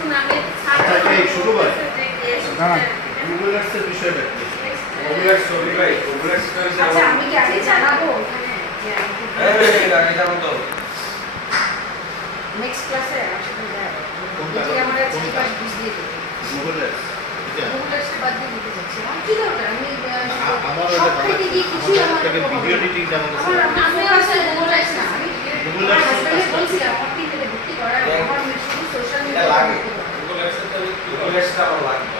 এই শুরু ভাই গুগল আর্টসের বিষয়টা কি? গুগল আর্টস সরি ভাই, গুগল আর্টস তো হইছে আচ্ছা আমি কি আগে জানাবো এই আগে জানো তো নেক্সট ক্লাসে আসলে কোনটা? এটা আমরা এই পাশ বুঝিয়ে দেব গুগল আর্টস এটা গুগল আর্টস বাদ দিয়ে দিতে যাচ্ছি আমার কি দরকার আমি আমার সব থেকে গিয়ে কিছুই আমার ভিডিও এডিটিং যেমন আমি আসলে গুগল আর্টস না আমি গুগল আমার আর্টস হাসব্যান্ডকে বলছিলাম আমার টিমে ভর্তি করা আমার শুধু সোশ্যাল মিডিয়া লাগে গুগল আর্টস তো গুগল আর্টস আমার লাগবে